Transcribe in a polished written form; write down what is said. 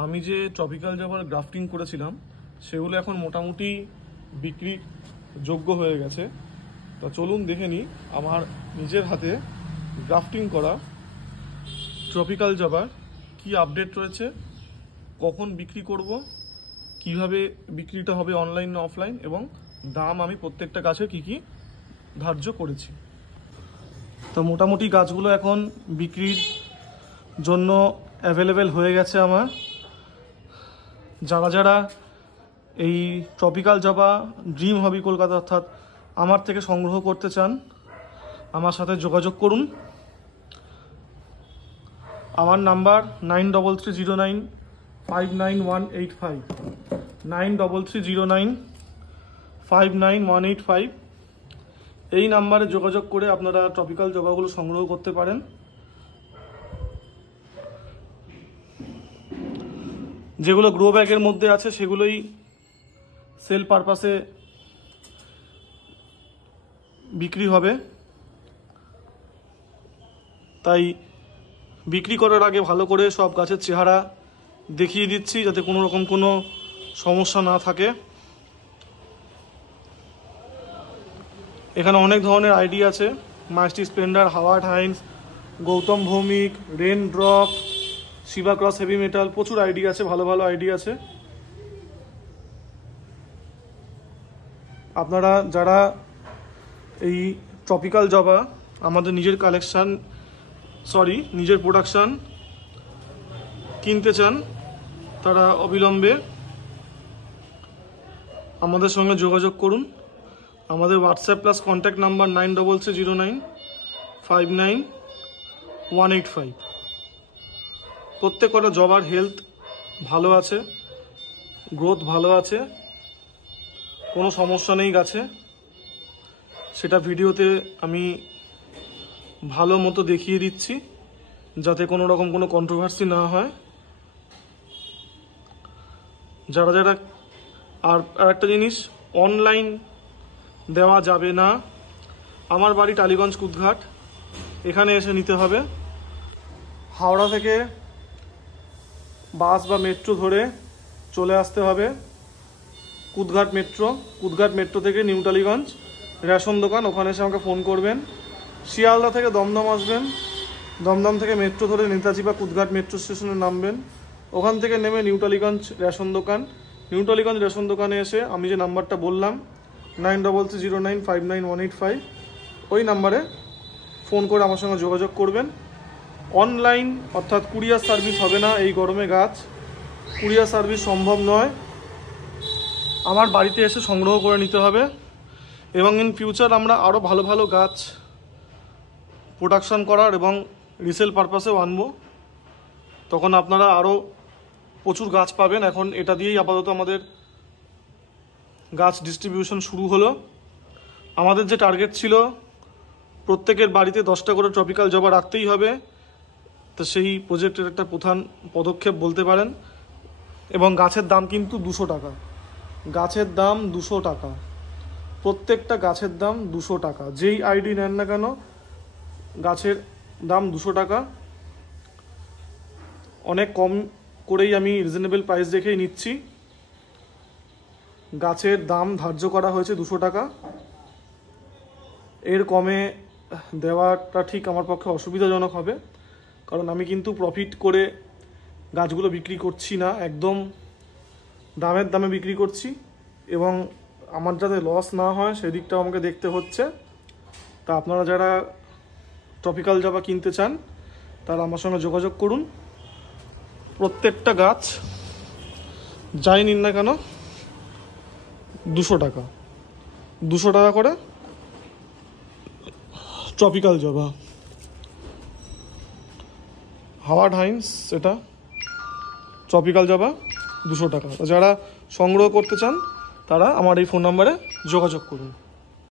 আমি যে ট্রপিক্যাল জবার গ্রাফটিং করেছিলাম সেগুলো এখন মোটামুটি বিক্রি যোগ্য হয়ে গেছে। তা চলুন দেখে নিই আমার নিজের হাতে গ্রাফটিং করা ট্রপিক্যাল জবার কি আপডেট রয়েছে, কখন বিক্রি করব, কিভাবে বিক্রিটা হবে অনলাইন না অফলাইন, এবং দাম আমি প্রত্যেকটা গাছের কি কি ধার্য করেছি। তো মোটামুটি গাছগুলো এখন বিক্রির জন্য অ্যাভেলেবেল হয়ে গেছে আমার। যারা যারা এই ট্রপিক্যাল জবা ড্রিম হবি কলকাতা অর্থাৎ আমার থেকে সংগ্রহ করতে চান আমার সাথে যোগাযোগ করুন। আমার নাম্বার 9309599185, 9309599185। এই নাম্বারে যোগাযোগ করে আপনারা ট্রপিক্যাল জবাগুলো সংগ্রহ করতে পারেন। যেগুলো গ্রো ব্যাগের মধ্যে আছে সেগুলোই সেল পারপাসে বিক্রি হবে, তাই বিক্রি করার আগে ভালো করে সব গাছের চেহারা দেখিয়ে দিচ্ছি যাতে কোনো রকম কোনো সমস্যা না থাকে। এখানে অনেক ধরনের আইডি আছে, Misty Splendour, Howard Hines, Gautam Bhowmik, Rain Drop, Shiva Cross Heavy Metal, প্রচুর আইডি আছে, ভালো ভালো আইডি আছে। আপনারা যারা এই ট্রপিক্যাল জবা আমাদের নিজের নিজের প্রোডাকশান কিনতে চান তারা অবিলম্বে আমাদের সঙ্গে যোগাযোগ করুন। আমাদের হোয়াটসঅ্যাপ প্লাস কন্ট্যাক্ট নাম্বার 9309591185। প্রত্যেক কটা জবার হেলথ ভালো আছে, গ্রোথ ভালো আছে, কোনো সমস্যা নেই গাছে। সেটা ভিডিওতে আমি ভালো মতো দেখিয়ে দিচ্ছি যাতে কোনো রকম কোনো কন্ট্রোভার্সি না হয়। যারা যারা আর একটা জিনিস, অনলাইন দেওয়া যাবে না। আমার বাড়ি টালিগঞ্জ কুদঘাট, এখানে এসে নিতে হবে। হাওড়া থেকে বাস বা মেট্রো ধরে চলে আসতে হবে কুদঘাট মেট্রো থেকে নিউ টালিগঞ্জ রেশন দোকান, ওখানে এসে আমাকে ফোন করবেন। শিয়ালদা থেকে দমদম আসবেন, দমদম থেকে মেট্রো ধরে নেতাজি বা কুদঘাট মেট্রো স্টেশনে নামবেন, ওখান থেকে নেমে নিউ টালিগঞ্জ রেশন দোকানে এসে আমি যে নাম্বারটা বললাম 9309599185 ওই নাম্বারে ফোন করে আমার সঙ্গে যোগাযোগ করবেন। অনলাইন অর্থাৎ কুরিয়ার সার্ভিস হবে না, এই গরমে গাছ কুরিয়ার সার্ভিস সম্ভব নয়, আমার বাড়িতে এসে সংগ্রহ করে নিতে হবে। এবং ইন ফিউচার আমরা আরও ভালো ভালো গাছ প্রোডাকশান করার এবং রিসেল পারপাসেও আনবো, তখন আপনারা আরও প্রচুর গাছ পাবেন। এখন এটা দিয়েই আপাতত আমাদের গাছ ডিস্ট্রিবিউশন শুরু হলো। আমাদের যে টার্গেট ছিল প্রত্যেকের বাড়িতে 10টা করে ট্রপিক্যাল জবা রাখতেই হবে, তো সেই প্রজেক্টের একটা প্রধান পদক্ষেপ বলতে পারেন। এবং গাছের দাম কিন্তু 200 টাকা, গাছের দাম 200 টাকা, প্রত্যেকটা গাছের দাম 200 টাকা। যেই আইডি নেন না কেন গাছের দাম 200 টাকা। অনেক কম করেই আমি রিজনেবল প্রাইস দেখেই নিচ্ছি। গাছের দাম ধার্য করা হয়েছে 200 টাকা, এর কমে দেওয়াটা ঠিক আমার পক্ষে অসুবিধাজনক হবে, কারণ আমি কিন্তু প্রফিট করে গাছগুলো বিক্রি করছি না, একদম দামের দামে বিক্রি করছি এবং আমার যাতে লস না হয় সেদিকটাও আমাকে দেখতে হচ্ছে। তা আপনারা যারা ট্রপিক্যাল জবা কিনতে চান তারা আমার সঙ্গে যোগাযোগ করুন। প্রত্যেকটা গাছ যাই নিন না কেন 200 টাকা, 200 টাকা করে ট্রপিক্যাল জবা। হাওয়ার্ড হাইন্স এটা ট্রপিক্যাল জবা 200 টাকা। যারা সংগ্রহ করতে চান তারা আমার এই ফোন নাম্বারে যোগাযোগ করুন।